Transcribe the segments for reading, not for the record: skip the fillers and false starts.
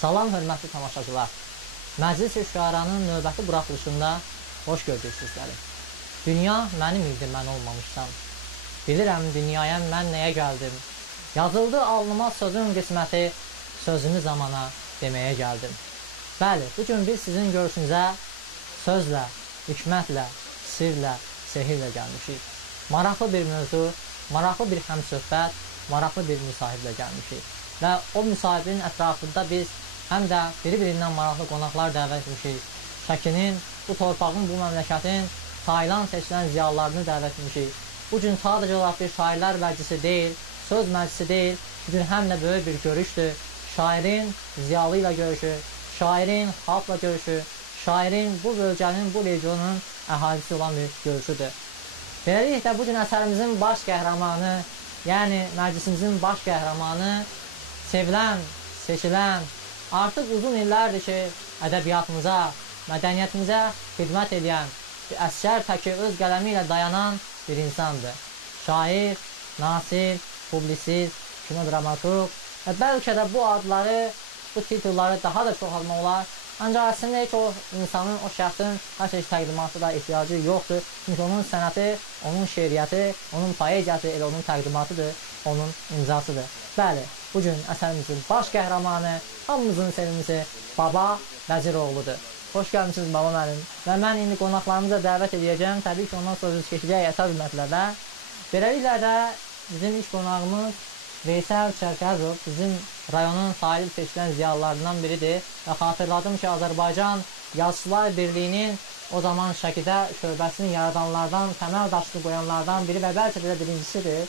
Salam hörmətli tamaşaçılar. Məclis-i Şüaranın növbəti buraxılışında xoş gördük sizləri. Dünya mənim idi, mən olmamışdan. Bilirəm dünyaya mən nəyə gəldim. Yazıldı alnıma sözün qisməti, sözümü zamana deməyə gəldim. Bəli, bugün biz sizin görüşünüzə sözlə, hikmətlə, sirlə, sehirlə gəlmişik. Maraqlı bir mövzu, maraqlı bir həmsöhbət, maraqlı bir müsahiblə gəlmişik. Və o müsahibin ətrafında biz həm də biri-birindən maraqlı qonaqlar dəvət etmişik. Şəkinin, bu torpağın, bu məmləkətin sayılan seçilən ziyalılarını dəvət etmişik. Bugün sadəcə olaraq bir şairlər məclisi deyil, söz məclisi deyil, bugün həm də böyük bir görüşdür. Şairin ziyalı ilə görüşü, şairin xalqla görüşü, şairin bu bölgənin, bu regionun əhalisi olan bir görüşüdür. Beləliklə, bugün əsərimizin baş qəhrəmanı, yəni məclisimizin baş qəhrəmanı, sevilən, seçilən, artıq uzun illərdir ki, ədəbiyyatımıza, mədəniyyətimizə xidmət edən, əsgər təki öz qələmi ilə dayanan bir insandır. Şair, nasir, publisist, kinodramaturq və bəlkə də bu adları, bu titulları daha da çox almaq olar. Ancaq əslində heç o insanın, o şəxsin hər şey təqdimatı da ihtiyacı yoxdur. Çünki onun sənəti, onun şeiriyyəti, onun poeziyası elə onun təqdimatıdır, onun imzasıdır. Bəli, bugün əsərimizin baş qəhrəmanı, hamımızın sevimlisi Baba Vəziroğludur. Xoş gəlmişsiniz Baba mənim. Və mən indi qonaqlarımıza dəvət edəcəm. Təbii ki, ondan sonra biz keçəcək əsas mətləbə. Beləliklə də bizim ilk qonağımız Veysel Çərkəzov, bizim rayonun sahil seçilən ziyalılarından biridir. Və xatırladım ki, Azərbaycan Yazıçılar Birliyinin o zaman Şəkidə şöbəsini yaradanlardan, təməl daşını qoyanlardan biri və bəlkə də birincisidir.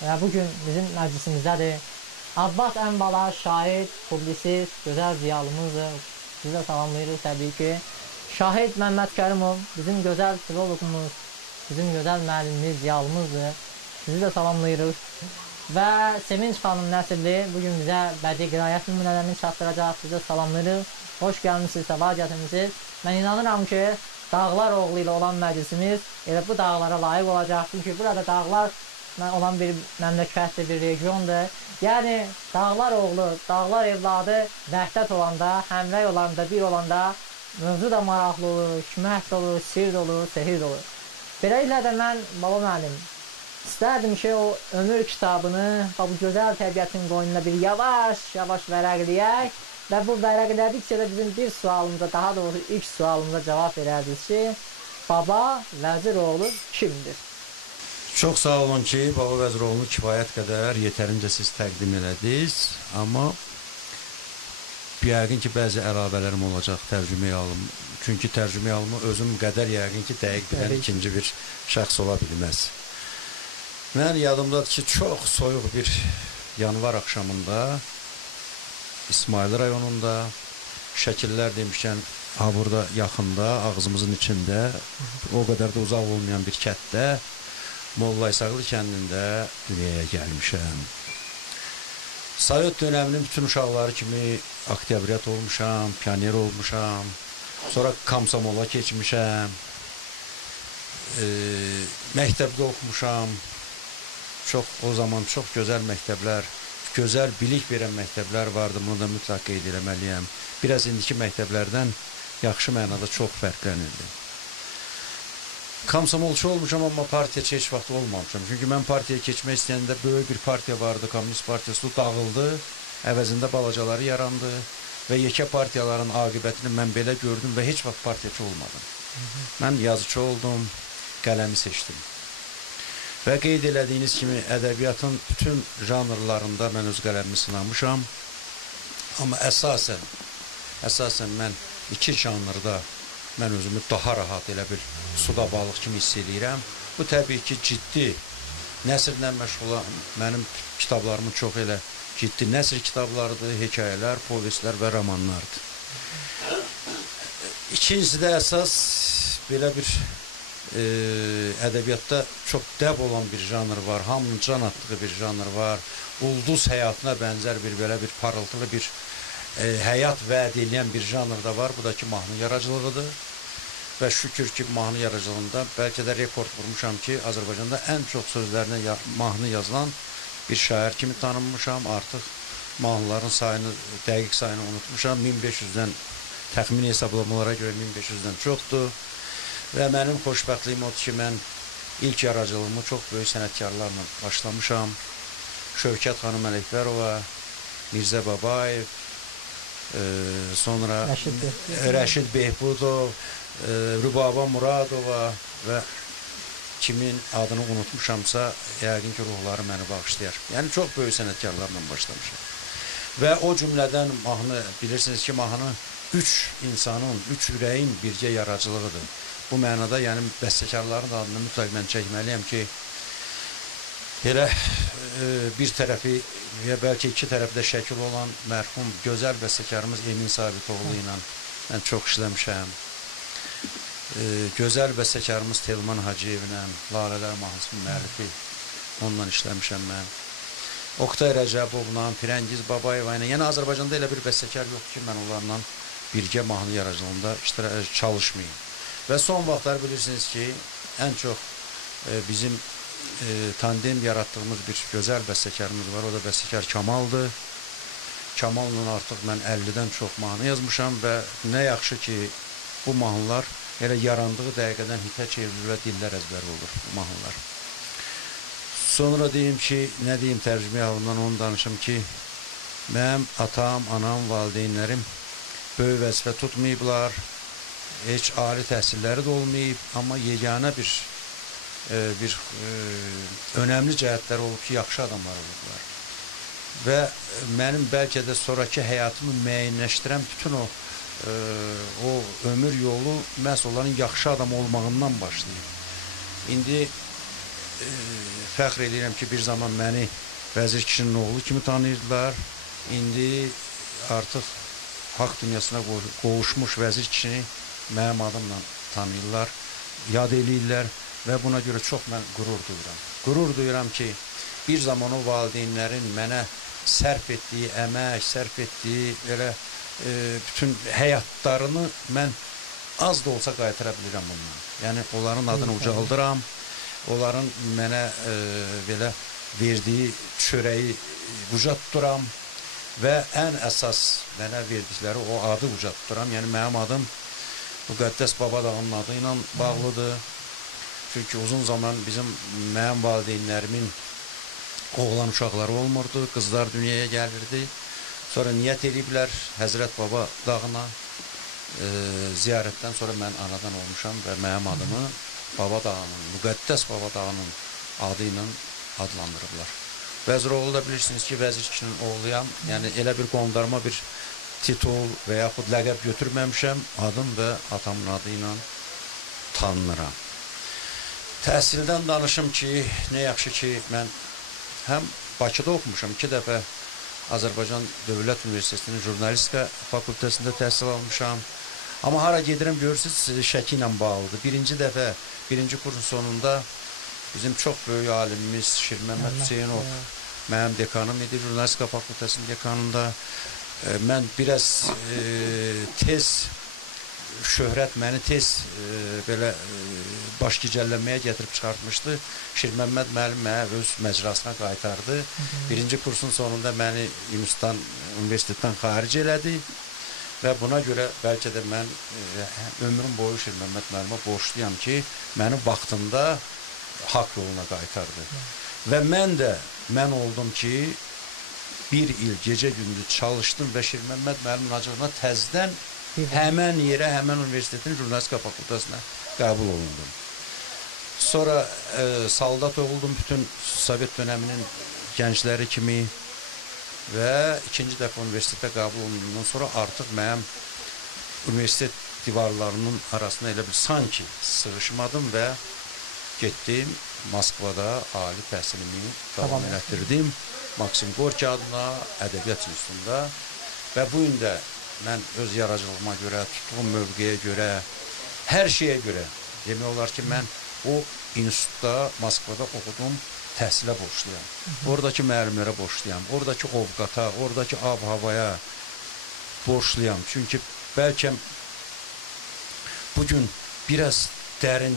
Və bugün bizim məclisimizdədir. Abbas Ənbala, şair, publisist, gözəl ziyalımızdır. Sizi də salamlayırıq təbii ki. Şahid Məmməd Kərimov, bizim gözəl filologumuz, bizim gözəl müəllimimiz, ziyalımızdır. Sizi də salamlayırıq. Və Sevinç xanım Nəsirli bugün bizə bədii qirayət nümunələrini çatdıracaq. Sizə salamlayırıq. Xoş gəlmişsiniz, səfa gətirmişsiniz. Mən inanıram ki, Dağlar oğlu ilə olan məclisimiz elə bu dağlara layiq olacaq. Çünki burada dağlar olan bir məmləkətdir, bir regiondur. Yəni, Dağlar oğlu, Dağlar evladı vəhdət olanda, həmrəy olanda, bir olanda mövzu da maraqlı olur, hikmət olur, sir olur, sehir olur. Beləliklə də mən, Baba müəllim, İstərdim ki, o ömür kitabını bu gözəl təbiətin qoynuna bir yavaş-yavaş vərəqləyək və bu vərəqlədikcə də bizim bir sualımıza, daha doğrusu ilk sualımıza cavab verərdiniz ki, Baba Vəziroğlu kimdir? Çox sağ olun ki, Baba Vəziroğlu kifayət qədər yetərincə siz təqdim elədiniz, amma yəqin ki, bəzi əlavələrim olacaq tərcüməyə alım. Çünki tərcüməyə alımı özüm qədər yəqin ki, dəqiq bilən ikinci bir şəxs ola bilməz. Mən yadımdadır ki, çox soyuq bir yanvar axşamında İsmail rayonunda şəkillər demişkən, burada yaxında, ağzımızın içində, o qədər də uzaq olmayan bir kətdə, Molla İsaqlı kəndində dünyaya gəlmişəm. Sovet dönəminin bütün uşaqları kimi oktyabriyat olmuşam, pioner olmuşam, sonra komsomola keçmişəm, məktəbdə oxumuşam. O zaman çox gözəl məktəblər, gözəl bilik verən məktəblər vardı, bunu da mütləq qeyd eləməliyəm. Biraz indiki məktəblərdən yaxşı mənada çox fərqlənirdi. Komsomolçu olmuşam, amma partiyaya heç vaxt olmamışam. Çünki mən partiyaya keçmək istəyəndə böyük bir partiya vardı, Komünist Partiyası dağıldı, əvəzində balacaları yarandı və yekə partiyaların aqibətini mən belə gördüm və heç vaxt partiyaçı olmadım. Mən yazıcı oldum, qələmi seçdim. Və qeyd elədiyiniz kimi ədəbiyyatın bütün janrlarında mən öz qələmimi sınamışam. Amma əsasən mən iki janrda mən özümü daha rahat elə bir suda balıq kimi hiss edirəm. Bu təbii ki, ciddi nəsrlə məşğul olan mənim kitablarımın çox elə ciddi nəsr kitablarıdır, hekayələr, povestlər və romanlardır. İkincisi də əsas belə bir ədəbiyyatda çox dəb olan bir janr var, hamının can atdığı bir janr var, ulduz həyatına bənzər belə bir parıltılı bir həyat vəd edən bir janr da var, bu da ki, mahnı yaradıcılığıdır və şükür ki, mahnı yaradıcılığında bəlkə də rekord vurmuşam ki, Azərbaycanda ən çox sözlərinə mahnı yazılan bir şair kimi tanınmışam, artıq mahnıların sayını, dəqiq sayını unutmuşam. 1500-dən təxmini hesablamalara görə 1500-dən çoxdur. Və mənim xoşbəxtliyim odur ki, mən ilk yaradıcılığımı çox böyük sənətkarlarla başlamışam. Şövkət xanım Ələkbərova, Mirzə Babayev, sonra Rəşid Behbudov, Rübaba Muradova və kimin adını unutmuşamsa, yəqin ki, ruhları məni bağışlayar. Yəni, çox böyük sənətkarlarla başlamışam. Və o cümlədən mahnı, bilirsiniz ki, mahnı 3 insanın, 3 ürəyin birgə yaradıcılığıdır. Bu mənada, yəni, bəstəkarların adını mütləq mən çəkməliyəm ki, elə bir tərəfi və bəlkə iki tərəfdə şəkil olan mərhum gözəl bəstəkarımız Emin Sabitoğlu ilə mən çox işləmişəm. Gözəl bəstəkarımız Telman Hacıyevlə, Lalələr mahnısının müəllifi, onunla işləmişəm mən. Oktay Rəcəbovla, Firəngiz Babayeva ilə, yəni Azərbaycanda elə bir bəstəkar yoxdur ki, mən onlarla birgə mahnı yaradıcılığında çalışmayayım. Və son vaxtlar bilirsiniz ki, ən çox bizim tandem yaratdığımız bir gözəl bəstəkarımız var, o da bəstəkar Kamaldır. Kamalla artıq mən 50-dən çox mahnı yazmışam və nə yaxşı ki, bu mahnılar elə yarandığı dəqiqədən hitə çevrilir və dillər əzbəri olur bu mahnılar. Sonra deyim ki, nə deyim tərcümə yavrudan onu danışım ki, mənim atam, anam, valideynlərim böyük vəzifə tutmayıblar, heç ali təhsilləri də olmayıb, amma yeganə bir önəmli cəhətləri olub ki, yaxşı adamlar olublar. Və mənim bəlkə də sonraki həyatımı müəyyənləşdirən bütün o ömür yolu məhz onların yaxşı adam olmağından başlayıb. İndi fəxr edirəm ki, bir zaman məni Vəzir kişinin oğlu kimi tanıyırdılar. İndi artıq haqq dünyasına qovuşmuş Vəzir kişini mənim adımla tanıyırlar, yad eləyirlər və buna görə çox mən qürur duyuram. Qürur duyuram ki, bir zaman o valideynlərin mənə sərf etdiyi əmək, sərf etdiyi belə bütün həyatlarını mən az da olsa qaytıra bilirəm bundan. Yəni, onların adını ucaldıram, onların mənə belə verdiyi çörəyi uca tuturam və ən əsas mənə verdikləri o adı uca tuturam. Yəni, mənim adım Müqəddəs Babadağının adı ilə bağlıdır. Çünki uzun zaman mənim valideynlərimin oğlan uşaqları olmurdu, qızlar dünyaya gəlirdi. Sonra niyyət ediblər Həzrət Baba dağına ziyarətdən sonra mən anadan olmuşam və mənim adımı Baba dağının, Müqəddəs Baba dağının adı ilə adlandırıblar. Vəziroğlu da bilirsiniz ki, Vəzir kişinin oğluyam. Yəni, elə bir qondarma bir titul və yaxud ləqəb götürməmişəm, adım və atamın adı ilə tanınıram. Təhsildən danışım ki, nə yaxşı ki, mən həm Bakıda oxumuşam, 2 dəfə Azərbaycan Dövlət Universitetinin Jurnalistika fakültəsində təhsil almışam. Amma hara gedirəm, görürsünüz, Şəki ilə bağlıdır. Birinci dəfə, birinci kursun sonunda bizim çox böyük alimimiz Şirməmməd Hüseynov, mənim dekanım idi, Jurnalistika fakültəsinin dekanında. Mən biraz tez, şöhrət məni tez belə baş gicəllənməyə gətirib çıxartmışdı. Şirməmməd müəllim mənə öz məcrasına qaytardı. Birinci kursun sonunda məni universitetdən xaric elədi və buna görə bəlkə də mən ömrüm boyu Şirməmməd müəllimə borçluyam ki, məni vaxtında haqq yoluna qaytardı. Və mən oldum ki, bir il gecə-gündüz çalışdım və Şirməmməd müəllimin acığına təzdən həmən yerə, həmən universitetin jurnalistika fakültəsinə qəbul olundum. Sonra saldat oldum bütün Sovet dönəminin gəncləri kimi və ikinci dəfə universitetə qəbul olunduğundan sonra artıq mənim universitet divarlarının arasına elə bir sanki sığışmadım və getdim Moskvada ali təhsilimi davam elətdirdim. Maksim Gorki adına Ədəbiyyat İnstitutunda və bu gün də mən öz yaradıcılığıma görə, tutduğum mövqeyə görə, hər şeyə görə demək olar ki, mən o institutda, Moskvada oxudum, təhsilə borçluyam. Oradakı müəllimlərə borçluyam, oradakı ovqata, oradakı ab-havaya borçluyam. Çünki bəlkə bugün biraz dərin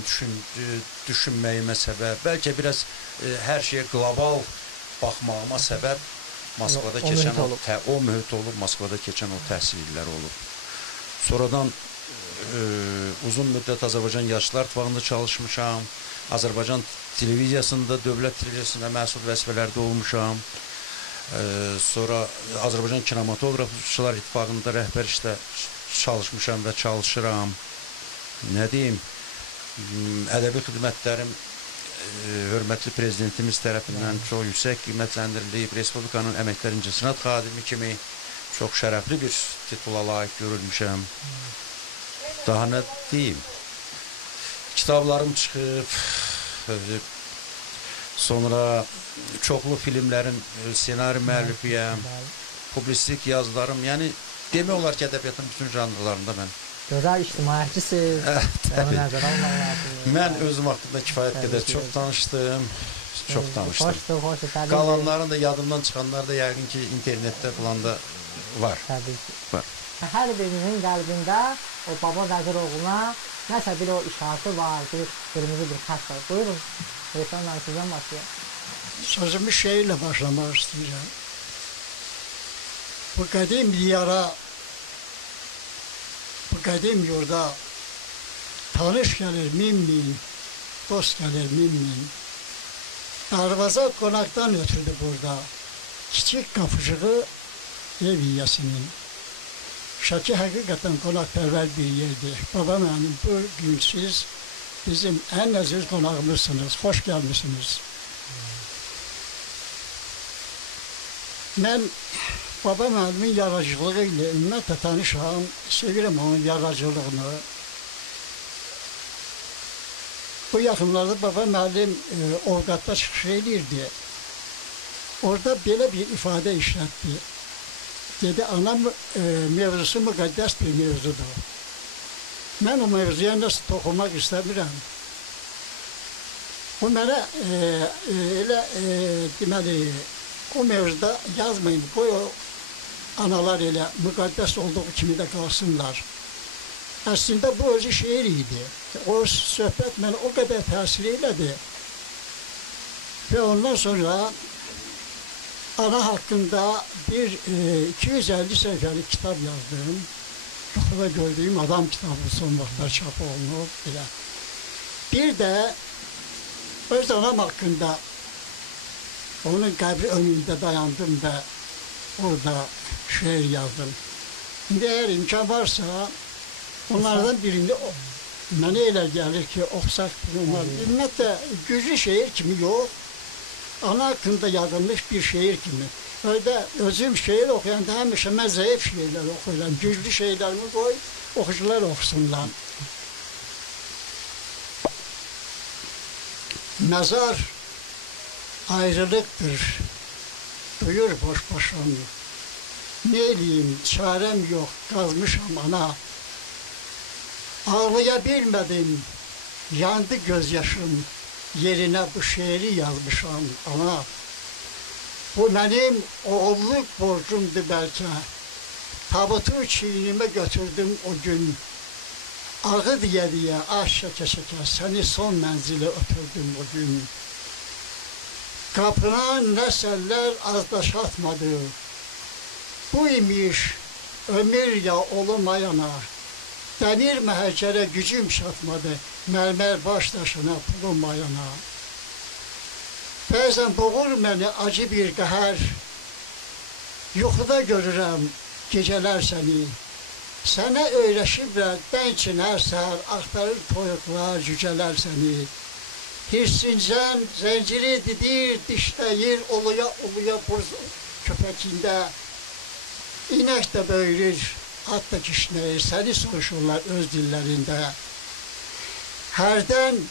düşünməyimə səbəb, bəlkə biraz hər şeyə qlobal baxmağıma səbəb Moskvada O keçən mühit olub. o mühit olub, Moskvada keçən o təhsil illəri olub. Sonradan uzun müddət Azərbaycan Yaşlılar İttifaqında çalışmışam. Azərbaycan televiziyasında, dövlət televiziyasında məsul vəzifələrdə olmuşam. Sonra Azərbaycan Kinematografçılar İttifaqında rəhbər işdə çalışmışam və çalışıram. Nə deyim, ədəbi xidmətlərim hörmətli prezidentimiz tərəfindən çox yüksək qiymətləndirilib. Respublikanın əməkdar incəsənət xadimi kimi çox şərəfli bir titula layiq görülmüşəm. Daha nə deyim? Kitablarım çıxıb, sonra çoxlu filmlərin ssenari müəllifiyəm, publisistik yazılarım, yəni demək olar ki, ədəbiyyatın bütün janrlarında mən. Gözəl ictimaiyyətçisiz. Onu nəzərə almaq lazımdır. Mən öz vaxtında kifayət qədər çox danışdım. Xoşdur, təbii. Qalanların da yadımdan çıxanlar da yəqin ki, internetdə falan da var. Təbii ki. Var. Hər birinizin qəlbində o Baba Vəzir oğluna nəsə bir o işarəti var, bir qırmızı bir xətt var. Buyurun, Reyhan mən sizdən başlayaq. Sözümü şeirlə başlamaq istəyirəm. Bu qədim diyara, bu qədim yurda tanış gəlir min, dost gəlir min. Darvaza qonaqdan ötürdü burada, kiçik qapıcığı ev yiyəsinin. Şəki həqiqətən qonaqpərvər bir yerdir. Baba mənim, bu gün siz bizim ən əziz qonağımızsınız, xoş gəlmişsiniz. Mən baba müəllimin yaradıcılığı ilə ümumiyyətlə tanışam, sevirəm onun yaradıcılığını. Bu yaxınlarda baba müəllim Ovqatda çıxış edirdi. Orada belə bir ifadə işlətdi. Dedi, anam mevzusu müqəddəs bir mevzudur. Mən o mevzuya nasıl toxunmaq istəmirəm. O mənə elə deməli, o mevzuda yazmayın, qoy o analar elə müqəddəs olduğu kimi də qalsınlar. Əslində bu özü şeir idi. O söhbət mənə o qədər təsir elədi. Və ondan sonra ana haqqında bir 250 səhifəlik kitab yazdım. Yuxuda gördüyüm adam kitabı son vaxtlar çap olunub. Bir də öz anam haqqında onun qəbri önündə dayandım və orada şeir yazdım. İndi əgər imkan varsa, onlardan birini mənə elə gəlir ki, oxsaq bunlar. Ümumiyyətlə, güclü şeir kimi yox, ana haqqında yazılmış bir şeir kimi. Öyle özüm şeir oxuyanda həmişə mən zəif şeirlər oxuyuram. Güclü şeirlərimi qoy, oxucular oxusunlar. Məzar ayrılıqdır, duyur boş-boşun. Neyliyim, çarəm yox, qazmışam ana. Ağlaya bilmədim, yandı gözyaşım, yerinə bu şeiri yazmışam ana. Bu mənim oğulluk borcumdur bəlkə. Tabutu çiynimə götürdüm o gün. Ağı diyə-diyə, ah şəkə-şəkə, səni son mənzilə ötürdüm o gün. Qapına nəsəllər azdaşatmadı. Bu imiş ömür ya olmayana. Dəmir məhəccərə gücüm çatmadı. Mərmər baş daşına pulunmayana. Bəzən boğur məni acı bir qəhər. Yuxuda görürəm gecələr səni. Sənə öyrəşiblər dənkin hər səhər, axtarır toyuqlar, cücələr səni. Hirsincən zənciri didir, dişləyir, oluya buz köpəkində. İnək də böyürür, at da kişnəyir, səni soruşurlar öz dillərində. Hərdən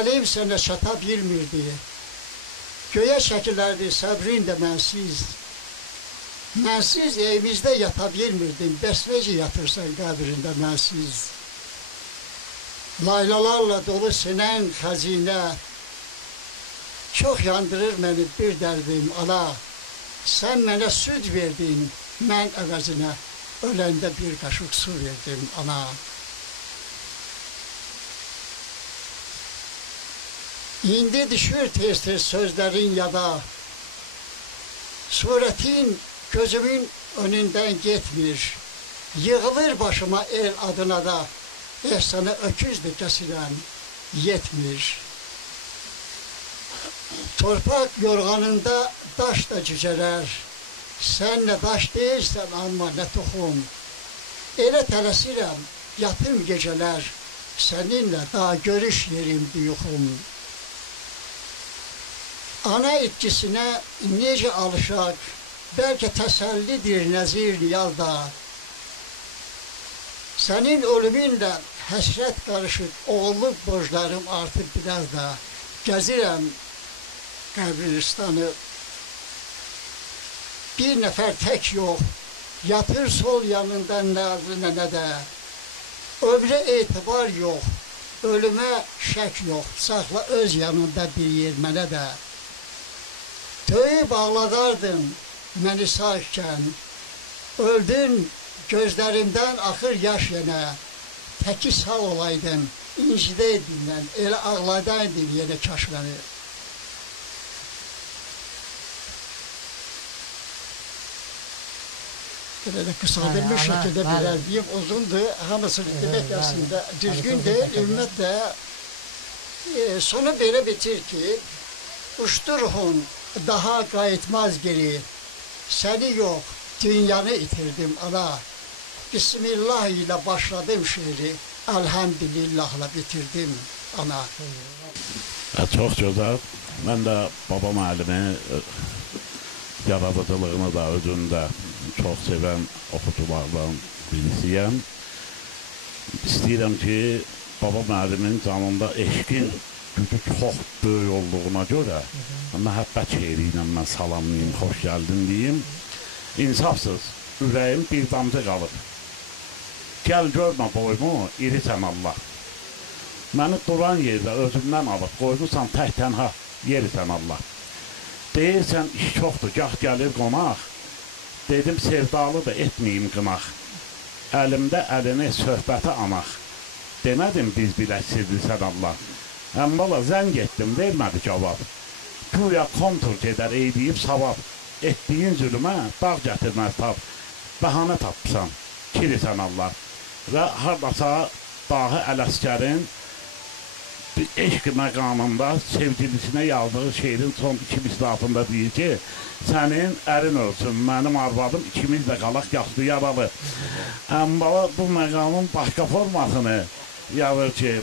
əlim sənə çata bilmirdi. Göyə çəkilərdi səbrin də mənsiz. Mənsiz evimizdə yata bilmirdim, bəs necə yatırsan qəbrində mənsiz. Laylalarla dolu sinən xəzinə, çox yandırır məni bir dərdim ana. Sən mənə süd verdin, mən əvəzinə öləndə bir qaşıq su verdim ana. İndi düşür tez-tez sözlərin yada. Suretin gözümün önünden gitmir. Yığılır başıma el adına da, sana öküz de kesilen yetmir. Torpak yorganında daş da cüceler, sen ne daş değilsen ama ne tohum. Elə tələsirəm, yatım geceler, seninle daha görüş yerim büyüğüm. Ana etkisine nece alışak, belki tesellidir nezir niyazda. Senin ölümünle həsrət karışık, oğulluk borçlarım artık biraz da. Gezirəm qəbristanı, bir nefer tek yok, yatır sol yanından ne de. Ömre etibar yok, ölüme şek yok, sakla öz yanında bir yer mənə də. Töyü bağladardın məni sağken, öldün gözlerimden akır yaş yine. Teki sağ olaydın, incideydin ben, elə ağladaydın yine kaş beni. Böyle kısaldırmış şekilde biraz diyeyim, uzundu. Hamısını demek aslında düzgün değil, ümmet de sonu böyle bitir ki, uçturhun daha kayıtmaz geri, seni yok, dünyanı itirdim ana. Bismillah ile başladım şiiri, elhamdülillahla bitirdim ana. Çok güzel. Ben de baba müəllimi yaradıcılığını da özünde çok seven okuculardan birisiyəm. İstəyirəm ki, baba müəllimin canında eşkin gücü çox böyük olduğuna görə məhəbbət şeiri ilə mən salamlayayım, xoş gəldin deyim. İnsafsız, ürəyim bir damcı qalıb. Gəl görmə boymu, irisən Allah. Məni duran yerdə özümdən alıb, qoydusan tək tənha yerisən Allah. Deyirsən iş çoxdur, gah gəlir qonaq. Dedim sevdalı da etməyim qınaq. Əlimdə əlini söhbəti anaq. Demədim biz bilək sirlisən Allah. Əmbala zəng etdim, vermədi cavab. Güya kontur gedər eyləyib savab. Etdiyin zülümə dağ gətirməz tab. Bəhanə tapsan, kirisən Allah. Və hardasa dahi Ələskərin eşq məqamında sevgilisinə yazdığı şeirin son 2 misrafında deyir ki, sənin ərin ölsün, mənim arvadım, ikimiz də qalaq yaşlı yaralı. Əmbala bu məqamın başqa formasını yazır ki,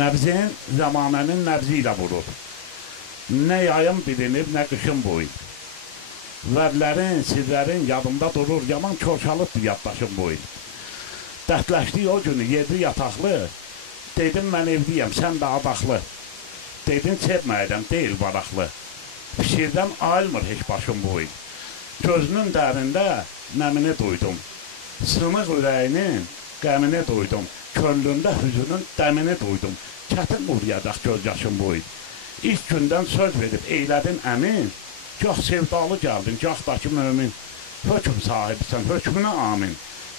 nəbzin zamanənin nəbzi ilə vurur. Nə yayın bilinir, nə qışın boyu. Vərlərin, sirlərin yadımda durur, yaman körşalıbdır yaddaşım boyu. Dərdləşdik o günü, yedi yataqlı. Dedim, mən evliyəm, sən də adaqlı. Dedin, sevməyirəm, deyil baraqlı. Pişirdən ayrılmır heç başım boyu. Gözünün dərində nəmini duydum. Sınıq ürəyinin qəmini duydum. Könlündə hüzünün dəmini duydum. Çətin uğrayacaq göz yaşım boyu. İlk gündən söz verib eylədin əmin. Gah sevdalı gəldin, gah da ki mömin. Hökm sahibisən, hökmünə amin.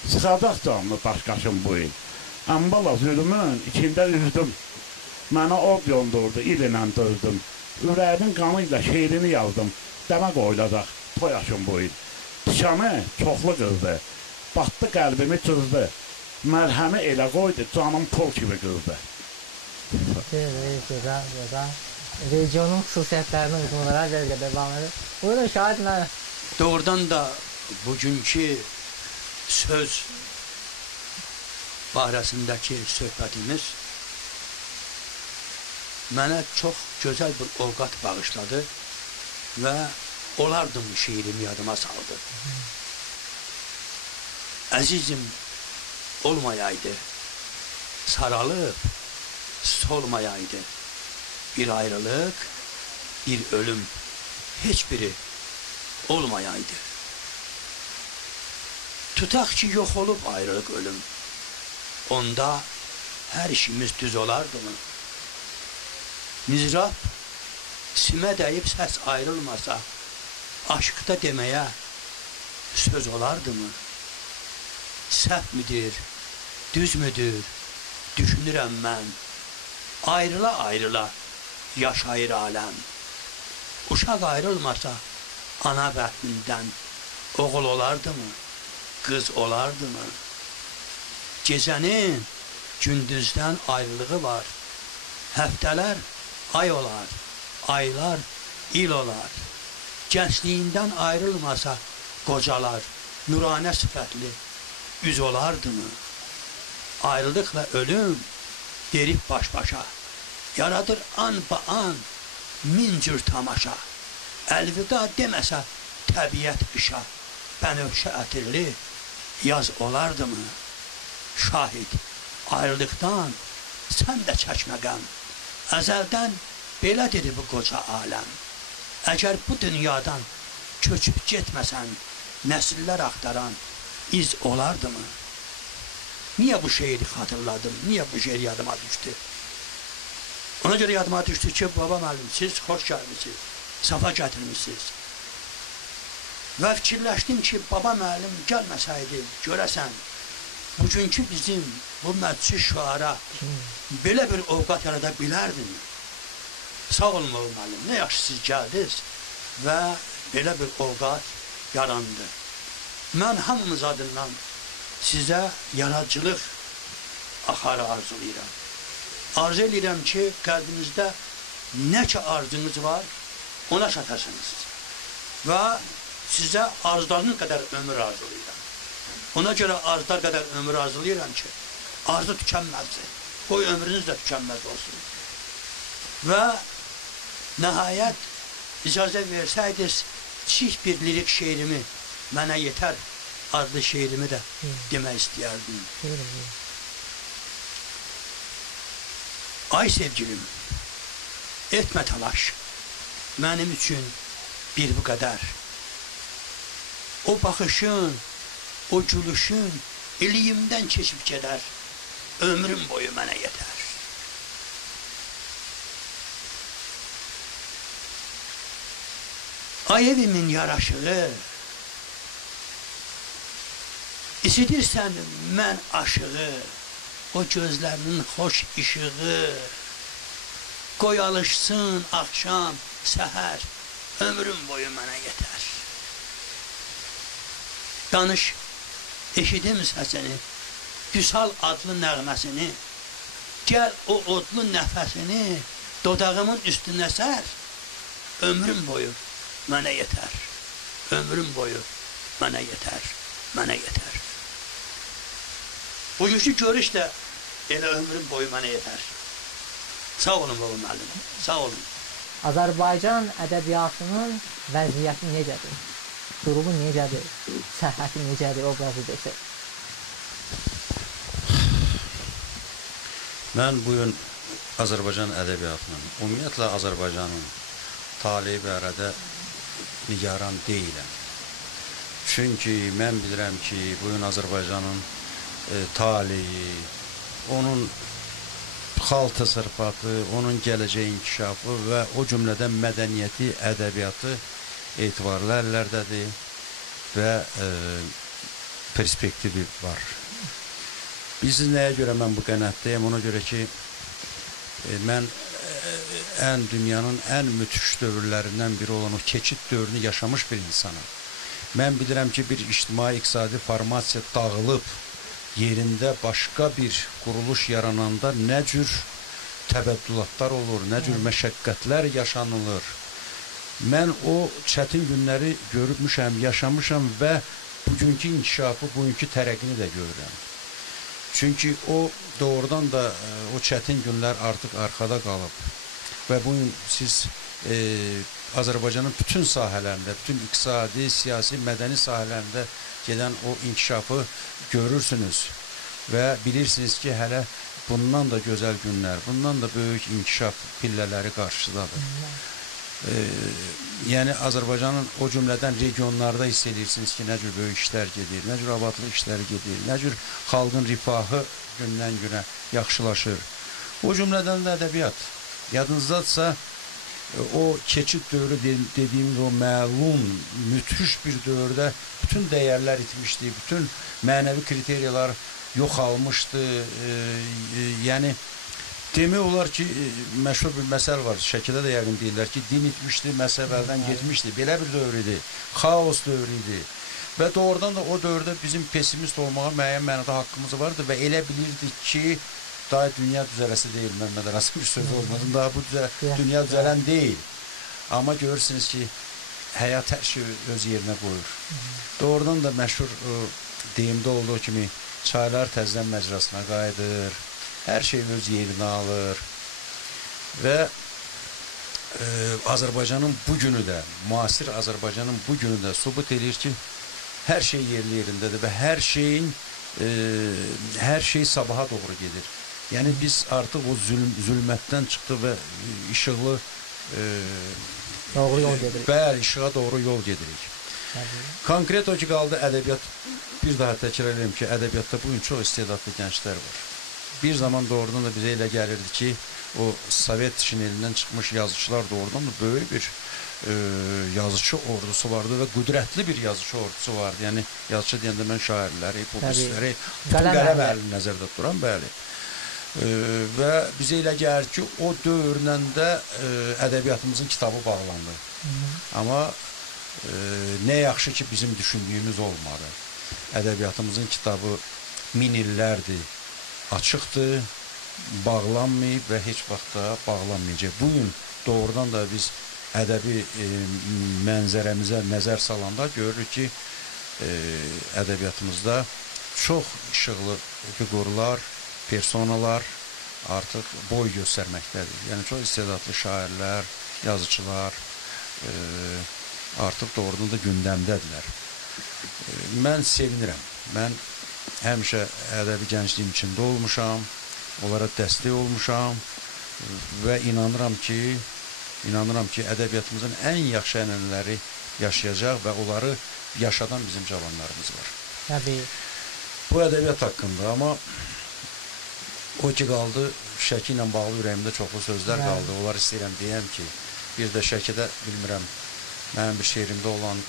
Sıxadaq canlı daşqaşım bu il. Əmbala zülümün içində üzdüm. Mənə od yondurdu, ilinə dözdüm. Ürəyimin qanı ilə şeirini yazdım. Dəmə qoyulacaq, toyaşım bu il. Tikanı çoxlu qızdı. Batdı qəlbimi cızdı. Mərhəmi elə qoydu, canım pul kimi qızdı. Gözəl. Regionun xüsusiyyətlərini uyğunlara verə devam edir. Buyurun şahid mən. Doğrudan da bugünkü söz barəsindəki söhbətimiz mənə çox gözəl bir ovqat bağışladı və olardım şeirimi yadıma saldı. Əzizim olmayaydı, saralıb solmayaydı. Bir ayrılık, bir ölüm, hiçbiri olmayaydı. Tutaq ki, yok olup ayrılık ölüm. Onda her işimiz düz olardı mı? Mizrap, simə dəyib səs ayrılmasa, aşkda demeye söz olardı mı? Səhv midir, düz müdür, düşünürəm mən. Ayrıla ayrıla yaşayır aləm. uşaq ayrılmasa ana bətnindən oğul olardımı, qız olardımı? Gecənin gündüzdən ayrılığı var. Həftələr ay olar, aylar il olar. Gəncliyindən ayrılmasa qocalar, nuranə sifətli üz olardımı? Ayrılıq və ölüm derib baş-başa, yaradır an-ba-an min cür tamaşa. Əlvida deməsə təbiət qışa, bənövşə ətirli yaz olardımı? Şahid, ayrılıqdan sən də çəkmə qəm. Əzəldən belədir bu qoca aləm. Əgər bu dünyadan köçüb getməsən, nəsillər axtaran iz olardımı? Niyə bu şeiri xatırladım? Niyə bu şeir yadıma düşdü? Ona görə yadıma düşdü ki, baba müəllim, siz xoş gəlmişsiniz, safa gətirmişsiniz. Və fikirləşdim ki, baba müəllim gəlməsəydi, görəsən, bugünkü bizim bu məclis şüara belə bir ovqat yarada bilərdin. Sağ olun baba müəllim, nə yaxşı siz gəldiniz və belə bir ovqat yarandı. Mən hamımız adından sizə yaradıcılıq axarı arzulayıram. Arzu edirəm ki, qəlbinizdə nə ki arzunuz var, ona çatasınız. Və sizə arzularınız qədər ömür arzulayıram. Ona görə arzular qədər ömür arzulayıram ki, arzu tükənməzdir. Qoy ömrünüz də tükənməz olsun. Və nəhayət icazə versəydiniz, çift bir lirik şeirimi mənə yetər adlı şeirimi də demək istəyərdim. Ay sevgilim, etmə talaş, mənim üçün bir bu qədər. O baxışın, o gülüşün iliyimdən keçib gedər, ömrüm boyu mənə yetər. Ay evimin yaraşığı, isidirsən mən aşığı, o gözlərinin xoş işığı, qoy alışsın axşam, səhər, ömrüm boyu mənə yetər. Danış, eşidim səsini, Vüsal adlı nəğməsini, gəl o odlu nəfəsini dodağımın üstünə sər, ömrüm boyu mənə yetər, ömrüm boyu mənə yetər, mənə yetər. Bugünkü görüş də elə ömrüm boyu mənə yetər. Sağ olun baba müəllim, sağ olun. Azərbaycan ədəbiyyatının vəziyyəti necədir? Durumu necədir? Səhhəti necədir? Obrazı desək. Mən bugün Azərbaycan ədəbiyyatının, ümumiyyətlə Azərbaycanın taleyi barədə nigaran deyiləm. Çünki mən bilirəm ki, bugün Azərbaycanın taleyi, onun xalq təsərrüfatı, onun gələcək inkişafı və o cümlədən mədəniyyəti, ədəbiyyatı etibarlı əllərdədir və perspektivi var. Bilirsiniz nəyə görə mən bu qənaətdəyəm? Ona görə ki, mən dünyanın ən müthiş dövrlərindən biri olan o keçid dövrünü yaşamış bir insanım. Mən bilirəm ki, bir ictimai-iqtisadi formasiya dağılıb, yerində başqa bir quruluş yarananda nə cür təbəddülatlar olur, nə cür məşəqqətlər yaşanılır. Mən o çətin günləri görmüşəm, yaşamışam və bugünkü inkişafı, bugünkü tərəqqini də görürəm. Çünki o doğrudan da o çətin günlər artıq arxada qalıb və bugün siz Azərbaycanın bütün sahələrində, bütün iqtisadi, siyasi, mədəni sahələrində gedən o inkişafı görürsünüz və bilirsiniz ki, hələ bundan da gözəl günlər, bundan da böyük inkişaf pillələri qarşıdadır. Yəni Azərbaycanın o cümlədən regionlarda hiss edirsiniz ki, nə cür böyük işlər gedir, nə cür abadlıq işləri gedir, nə cür xalqın rifahı gündən günə yaxşılaşır. O cümlədən də ədəbiyyat. Yadınızdadırsa, o keçid dövrü dediyimiz o məlum, müthiş bir dövrdə bütün dəyərlər itmişdi, bütün mənəvi kriteriyalar yox almışdı. Yəni Demək olar ki, məşhur bir məsəl var. Şəkidə də yəqin deyirlər ki, din itmişdi, məzhəb əldən getmişdi. Belə bir dövr idi. Xaos dövrü idi. Və doğrudan da o dövrdə bizim pessimist olmağa müəyyən mənada haqqımız vardı və elə bilirdik ki, daha dünya düzələsi deyil. Məmməd Arasın bir sözü olmadı. Daha bu dünya düzələn deyil. Amma görürsünüz ki, həyat hər şey öz yerinə qoyur. Doğrudan da məşhur deyimdə olduğu kimi çaylar təzədən məcrasına qayıdır. Hər şey öz yerini alır və Azərbaycanın bu günü də, müasir Azərbaycanın bu günü də sübut edir ki, hər şey yerli yerindədir və hər şey sabaha doğru gedir. Yəni biz artıq o zülmətdən çıxdıq və işıqlı doğru yol gedirik. Bəli, işığa doğru yol gedirik. Konkret o ki, qaldı ədəbiyyat. Bir daha təkrar edirəm ki, ədəbiyyatda bugün çox istedadlı gənclər var. Bir zaman doğrudan da bizə elə gəlirdi ki, o Sovet şinelindən çıxmış yazıçılar doğrudan da böyük bir yazıcı ordusu vardı və qüdrətli bir yazıcı ordusu vardı. Yəni, yazıcı deyəndə mən şairləri, publisistləri, bütün qələm əlini nəzərdə tuturam, bəli. Və bizə elə gəlir ki, o dövrlə də ədəbiyyatımızın kitabı bağlandı. Amma nə yaxşı ki, bizim düşündüyümüz olmadı. Ədəbiyyatımızın kitabı min illərdir. Açıqdır, bağlanmayıb və heç vaxt da bağlanmayacaq. Bugün doğrudan da biz ədəbi mənzərəmizə nəzər salanda görürük ki, ədəbiyyatımızda çox işıqlı fiqurlar, personalar artıq boy göstərməkdədir. Yəni, çox istedadlı şairlər, yazıçılar artıq doğrudan da gündəmdədirlər. Mən sevinirəm. Mən həmişə ədəbi gəncliyim içində olmuşam, onlara dəstək olmuşam və inanıram ki, ədəbiyyatımızın ən yaxşı ənənələri yaşayacaq və onları yaşadan bizim cavanlarımız var. Təbii. Bu ədəbiyyat haqqında, amma o ki, qaldı, Şəki ilə bağlı ürəyimdə çoxlu sözlər qaldı. Onlar istəyirəm deyəm ki, bir də Şəkidə, bilmirəm, mənim bir şeirimdə olan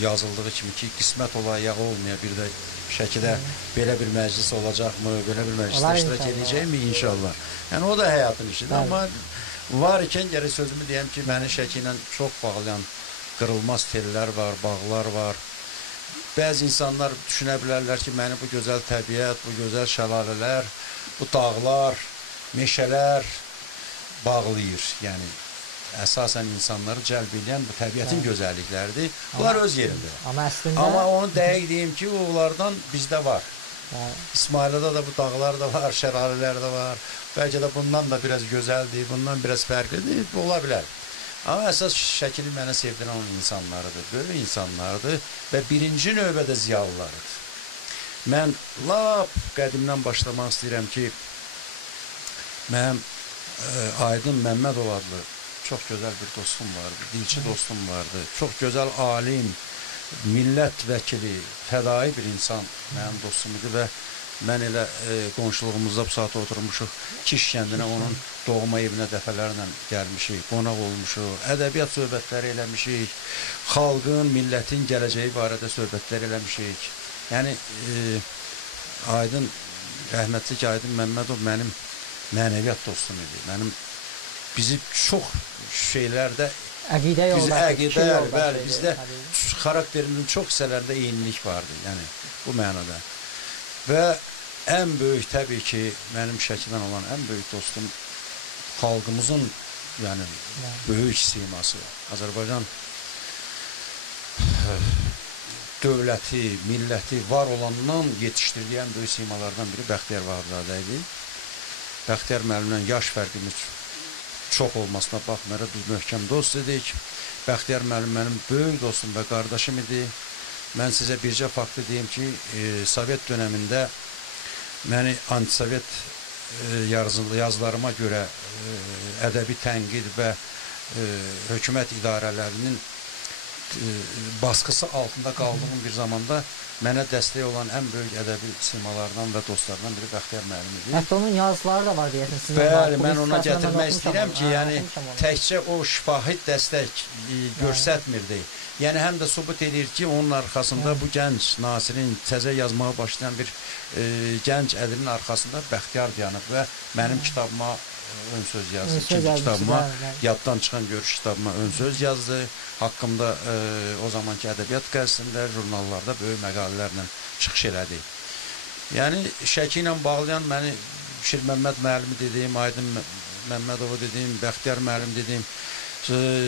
yazıldığı kimi ki, qismət ola ya olmaya, bir də Şəkidə belə bir məclis olacaqmı, belə bir məclisdə iştirak edəcəkmi inşallah. Yəni, o da həyatın işidir, amma var ikən gərək sözümü deyəm ki, məni Şəki ilə çox bağlayan qırılmaz tellər var, bağlar var. Bəzi insanlar düşünə bilərlər ki, məni bu gözəl təbiət, bu gözəl şəlalələr, bu dağlar, meşələr bağlayır. Yəni, əsasən insanları cəlb edən bu təbiətin gözəllikləridir. Bunlar öz yerində. Amma onu dəqiq deyim ki, onlardan bizdə var. İsmailada da bu dağlar da var, şəlalələr də var. Bəlkə də bundan da biraz gözəldir, bundan biraz fərqlidir, ola bilər. Amma əsas şəkili mənə sevdirən olan insanlarıdır, böyük insanlardır və birinci növbədə ziyalılarıdır. Mən lap qədimdən başlamaq istəyirəm ki, mənim Aydın Məmmədov adlı çox gözəl bir dostum vardı, dilçi dostum vardı, çox gözəl alim, millət vəkili, fədai bir insan mənim dostum idi və mən elə qonşuluğumuzda bu saat oturmuşuq, Kiş kəndinə, onun doğma evinə dəfələrlə gəlmişik, qonaq olmuşuq, ədəbiyyat söhbətləri eləmişik, xalqın, millətin gələcəyi barədə söhbətlər eləmişik. Yəni, Aydın, rəhmətlik Aydın Məmmədov mənim mənəviyyat dostum idi. Bizi çox şeylərdə əqidə yolda bizdə xarakterinin çox hissələrində eynilik vardı, yəni bu mənada. Və ən böyük təbii ki, mənim Şəkidən olan ən böyük dostum xalqımızın yəni böyük siması. Azərbaycan dövləti, milləti var olandan yetişdirdiyi ən böyük simalardan biri Bəxtiyar Vahabzadə idi. Bəxtiyar müəllimlə yaş fərqimiz çox olmasına baxmayaraq biz möhkəm dost idik. Bəxtiyar müəllim mənim böyük dostum və qardaşım idi. Mən sizə bircə faktı deyim ki, Sovet dönəmində məni antisovet yazılarıma görə ədəbi tənqid və hökumət idarələrinin baskısı altında qaldığım bir zamanda Mənə dəstək olan ən böyük ədəbi simalardan və dostlardan biri Bəxtiyar müəllim idi. Hətta onun yazıları da var deyəsən sizin. Bəli, mən ona gətirmək istəyirəm ki, yəni təkcə o şifahi dəstək göstərmirdi. Yəni həm də sübut edir ki, onun arxasında bu gənc Nasirin təzə yazmağa başlayan bir gənc ədibin arxasında Bəxtiyar dayanıb və mənim kitabıma ön söz yazdı. İkinci kitabıma, yaddan çıxan görüş kitabıma ön söz yazdı. Haqqımda o zamanki ədəbiyyat qəzetində, jurnallarda böyük məqalələrlə çıxış elədi. Yəni Şəki ilə bağlayan məni Şir Məmməd müəllimi dediyim, Aydın Məmmədovu dediyim, Bəxtiyar müəllim dediyim,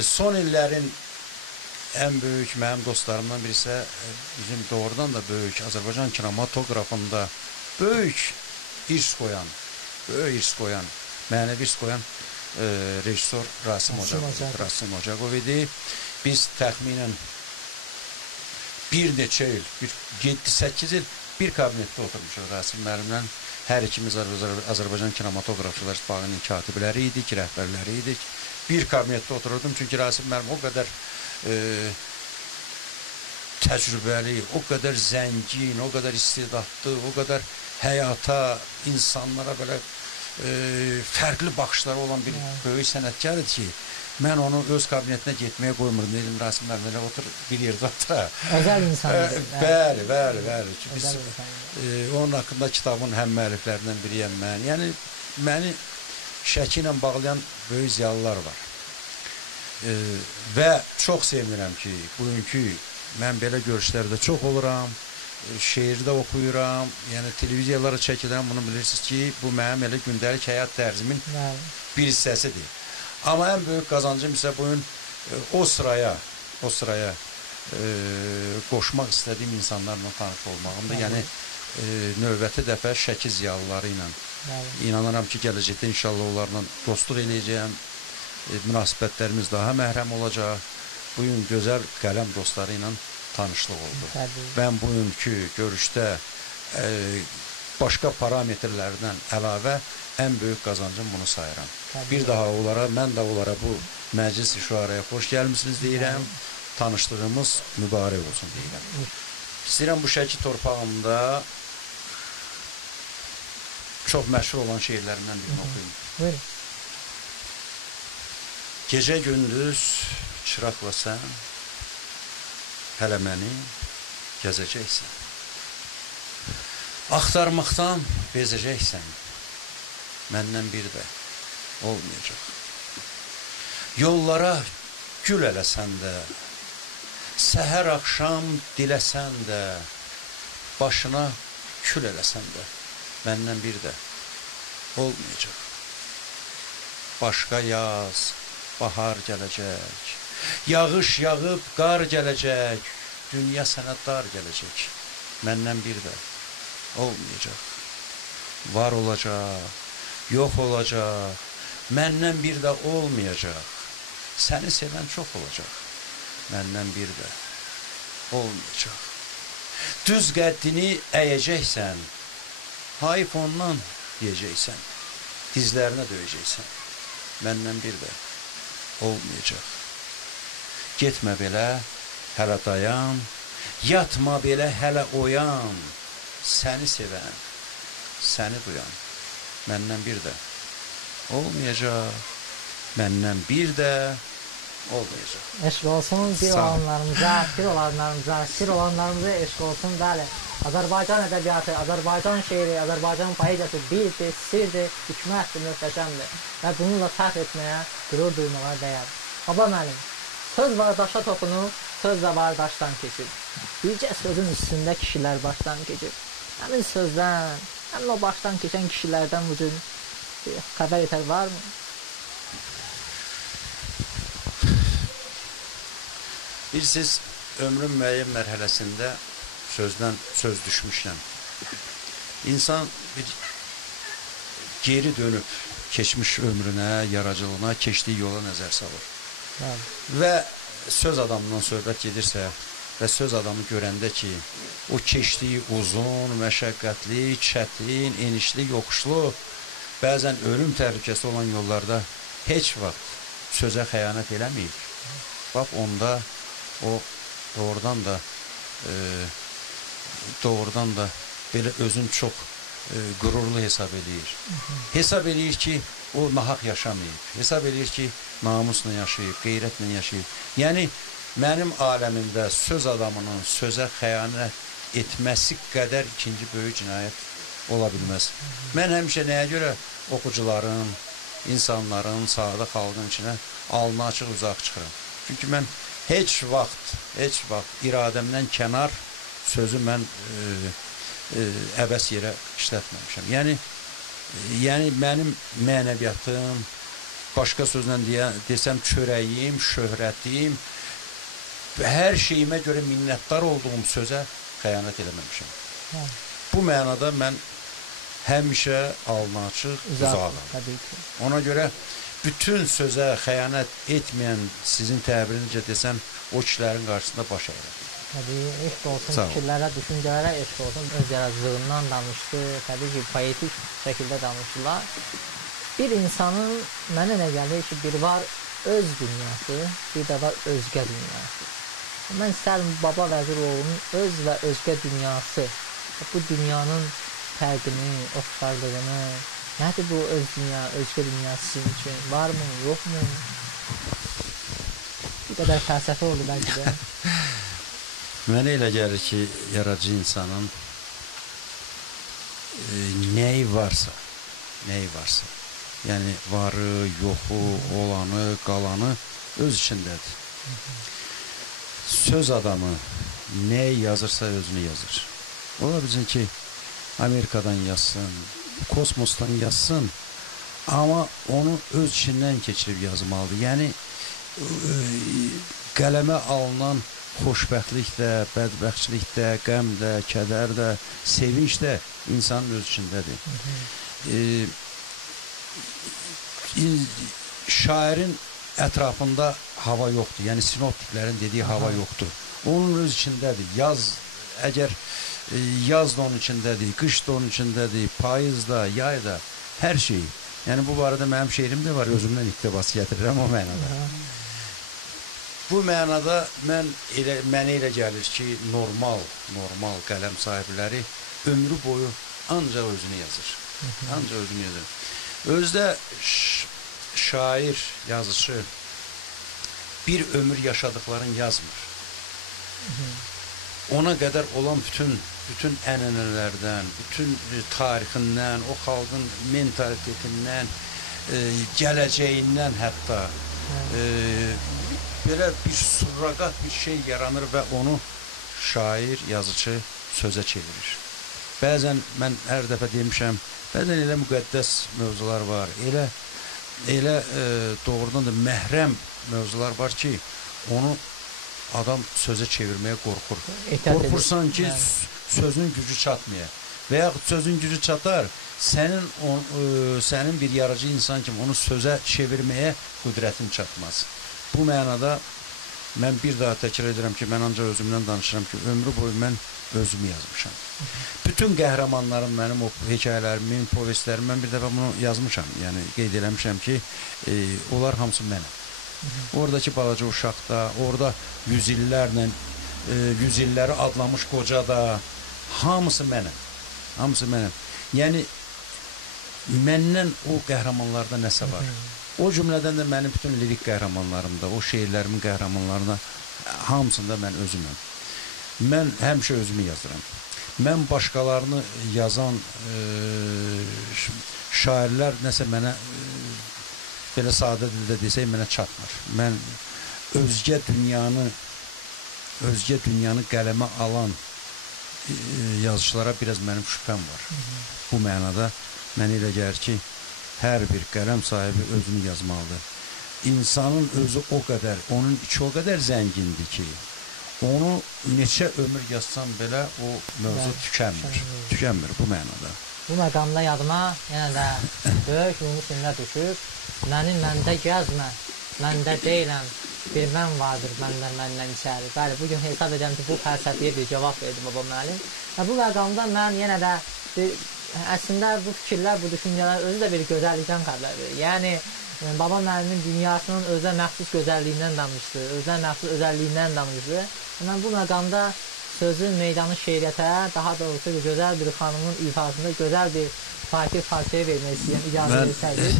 son illərin ən böyük mənim dostlarımdan birisi bizim doğrudan da böyük Azərbaycan kinematografında böyük irs qoyan, mənəvi irs qoyan rejissor Rasim Ocaqov idi. Biz təxminən bir neçə il, 7-8 il bir kabinetdə oturmuşuq Rasim müəllimlə. Hər ikimiz Azərbaycan Kinematografçılar İttifaqının katibləri idik, rəhbərləri idik. Bir kabinetdə otururdum, çünki Rasim müəllim o qədər təcrübəli, o qədər zəngin, o qədər istedadlı, o qədər həyata, insanlara belə fərqli baxışları olan bir böyük sənətkar idi ki, mən onu öz kabinetinə getməyə qoymurdum. Dedim, Rasim müəllimlə otur, bir yerdə otur. Özəl insan idi. Bəli. Biz onun haqqında kitabın həm müəlliflərindən biriyəm mən. Yəni, məni Şəki ilə bağlayan böyük ziyalılar var. Və çox sevinirəm ki, bugünkü mən belə görüşlərdə çox oluram, şeirdə oxuyuram, yəni televiziyalara çəkilirəm, bunu bilirsiniz ki, bu mənim elə gündəlik həyat tərzimin bir hissəsidir. Amma ən böyük qazancım isə bugün o sıraya qoşmaq istədiyim insanlarla tanış olmağımdır. Yəni, növbəti dəfə Şəki ziyalıları ilə inanıram ki, gələcəkdə inşallah onlarla dostluq eləyəcəyəm, münasibətlərimiz daha məhrəm olacaq. Bugün gözəl qələm dostları ilə tanışlıq oldu. Mən bugünkü görüşdə başqa parametrlərdən əlavə ən böyük qazancım bunu sayıram. Bir daha onlara, mən də onlara bu məclis-i şüaraya xoş gəlmişsiniz deyirəm. Tanışdığımız mübarək olsun deyirəm. İstəyirəm bu Şəki torpağımda çox məşhur olan şeirlərindən birini oxuyum. Buyurun. Gecə gündüz çıraqla sən hələ məni gəzəcəksən. Axtarmaqdan bezəcəksən. Məndən bir də olmayacaq. Yollara gül eləsən də, səhər axşam diləsən də, başına kül eləsən də, məndən bir də olmayacaq. Başqa yaz, bahar gələcək, yağış yağıb qar gələcək, dünya sənə dar gələcək, məndən bir də olmayacaq. Var olacaq, yox olacaq, məndən bir də olmayacaq. Səni sevən çox olacaq, məndən bir də olmayacaq. Düz qəddini əyəcəksən, hayf ondan deyəcəksən, dizlərinə döyəcəksən, məndən bir də olmayacaq. Getmə belə, hələ dayan, yatma belə, hələ oyan, səni sevən, səni duyan, məndən bir də olmayacaq, məndən bir də olmayacaq. Eşq olsun bir olanlarımıza, sir olanlarımıza eşq olsun, bəli. Azərbaycan ədəbiyyatı, Azərbaycan şeiri, Azərbaycan poeziyası birdir, sirdir, hikmətdir, möhtəşəmdir. Və bununla fəxr etməyə, qürur duymağa dəyər. Baba müəllim, söz var daşa toxunub, söz də var daşdan keçib. Bircə sözün üstündə kişilər başdan keçib. Həmin sözdən, həmin o başdan keçən kişilərdən bu cür xəbər etər varmı? Bilirsiniz, ömrün müəyyən mərhələsində sözdən söz düşmüşəm. İnsan bir geri dönüb keçmiş ömrünə, yaradıcılığına, keçdiyi yola nəzər salır. Və söz adamından söhbət gedirsə və söz adamı görəndə ki, o keçdiyi uzun, məşəqqətli, çətin, enişli, yoxuşlu, bəzən ölüm təhlükəsi olan yollarda heç vaxt sözə xəyanət eləməyib. Bax, onda o doğrudan da doğrudan da belə özünü çox qürurlu hesab eləyir. Hesab eləyir ki, o nahaq yaşamayıb. Hesab eləyir ki, namusla yaşayıb, qeyrətlə yaşayıb. Yəni, mənim aləmimdə söz adamının sözə xəyanət etməsi qədər ikinci böyük cinayət ola bilməz. Mən həmişə nəyə görə oxucuların, insanların, sadə xalqın içinə alnı açıq uzaq çıxıram. Çünki mən heç vaxt iradəmdən kənar sözü mən əbəs yerə işlətməmişəm. Yəni mənim mənəviyyatım, başqa sözlə desəm çörəyim, şöhrətim, hər şeyimə görə minnətdar olduğum sözə xəyanət eləməmişəm. Bu mənada mən həmişə alnı açıq uzağam. Ona görə bütün sözə xəyanət etməyən, sizin təbirincə desəm, o kişilərin qarşısında baş əyirəm. Təbii, eşq olsun, fikirlərə, düşüncələrə eşq olsun, öz yaradıcılığından danışdı, təbii ki, poetik şəkildə danışdılar. Bir insanın, mənə nə gəlir ki, bir var öz dünyası, bir də var özgə dünyası. Mən istərdim Baba Vəziroğlunun öz və özgə dünyası, bu dünyanın fərqini, oxşarlığını, nədir bu öz dünya, özgə dünya sizin üçün, varmı, yoxmu? Bir qədər fəlsəfə oldu bəlkə də. Mənə elə gəlir ki, yaradıcı insanın nəyi varsa, yəni varı, yoxu, olanı, qalanı öz içindədir. Söz adamı nəyi yazırsa özünü yazır. Ola bilsin ki, Amerikadan yazsın, kosmosdan yazsın, amma onu öz içindən keçirib yazmalıdır. Yəni, qələmə alınan xoşbəxtlik də, bədbəxtçilik də, qəm də, kədər də, sevinç də insanın öz içindədir. Şairin ətrafında hava yoxdur, yəni sinoptiklərin dediyi hava yoxdur. Onun öz içindədir. Əgər yaz da onun içindədir, qış da onun içindədir, payız da, yay da, hər şey. Yəni bu barədə mənim şeirim də var, özümdən iqtibas gətirirəm o mənada. Bu mənada mənə elə gəlir ki, normal qələm sahibləri ömrü boyu ancaq özünü yazır. Özdə şair, yazıcı bir ömür yaşadıklarını yazmır. Ona qədər olan bütün ənənələrdən, bütün tarixindən, o xalqın mentalitetindən, gələcəyindən hətta belə bir surrogat bir şey yaranır və onu şair, yazıcı sözə çevirir. Bəzən mən hər dəfə demişəm, bəzən elə müqəddəs mövzular var, elə doğrudan da məhrəm mövzular var ki, onu adam sözə çevirməyə qorxur. Qorxursan ki, sözün gücü çatmaya və yaxud sözün gücü çatar, sənin bir yaradıcı insan kimi onu sözə çevirməyə qüdrətin çatmaz. Bu mənada mən bir daha təkrar edirəm ki, mən ancaq özümdən danışıram ki, ömrü boyu mən özümü yazmışam. Bütün qəhrəmanlarım mənim o hekayələrimin, povestlərim, mən bir dəfə bunu yazmışam. Yəni, qeyd eləmişəm ki, onlar hamısı mənəm. Oradakı balaca uşaq da, orada yüzilləri adlamış qoca da, hamısı mənəm. Yəni, məndən o qəhrəmanlarda nəsə var. O cümlədən də mənim bütün lirik qəhrəmanlarımda, o şeirlərimin qəhrəmanlarında hamısında mən özüməm. Mən həmişə özümü yazıram. Mən başqalarını yazan şairlər nəsə mənə belə sadə dildə desək mənə çatmır. Mən özgə dünyanı qələmə alan yazıçılara biraz mənim şübhəm var. Bu mənada mənə elə gəlir ki, hər bir qələm sahibi özünü yazmalıdır. İnsanın özü o qədər, onun içi o qədər zəngindir ki, onu neçə ömür yazsam belə o mövzu tükənmir bu mənada. Bu məqamda yadıma yenə də böyük ümidlə düşüb, məndə gəzmə, məndə deyiləm, bir mən vardır məndən içəri. Bəli, bugün hesab edirəm ki, bu fəlsəfiyə bir cavab verdi Baba müəllim. Və bu məqamda mən yenə də əslində bu fikirlər, bu düşüncələr özü də bir gözəllikdən xəbər verir. Yəni, Baba müəllimin dünyasının özə məxsus gözəlliyindən danışdı, özə məxsus özəlliyindən danışdı. Mən bu məqamda sözü meydanı şeiriyyətə, daha doğrusu gözəl bir xanımın ifadəsində gözəl bir poetik parçaya vermək istəyirəm, icazə versəydiniz.